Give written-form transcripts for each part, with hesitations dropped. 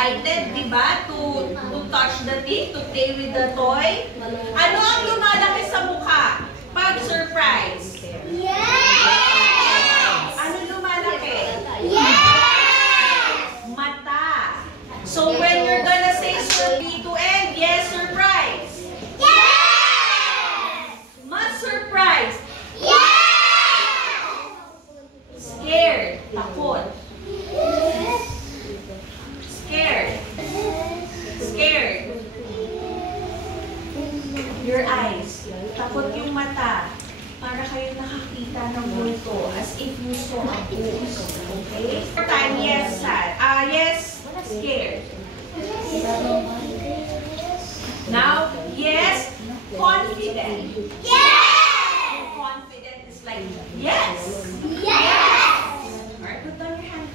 excited, di ba? To touch the thing, to play with the toy. Ano ang lumalaki sa mukha pag surprise? Yes! Ano lumalaki? Yes! Mata. So when you're gonna say surprise to end, yes, surprise. Yes! Mas surprise. Yes! Scared. Takot. Scared. Scared. Your eyes. Takot yung mata. Para kayo nakakita ng multo as if you saw a ghost. Okay? Time, yes, sad. Yes, scared. Now, yes, confident. Yes! Confident is like, yes. Yes! Alright, put down your hand.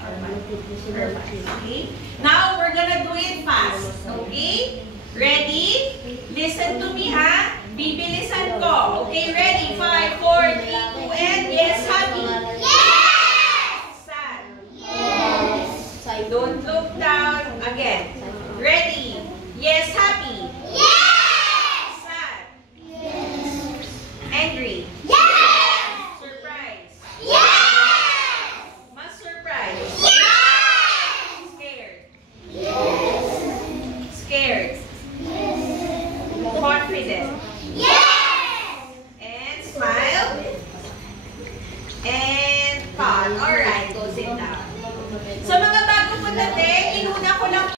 Perfect. Okay? Now, we're gonna do it fast. Okay? Ready? Listen to me, ha? Bibilisan ko. Okay, ready? 5, 4, 3, 2, and yes, happy. Yes! Sad. Yes! Don't look down. Again. Ready? Yes, happy.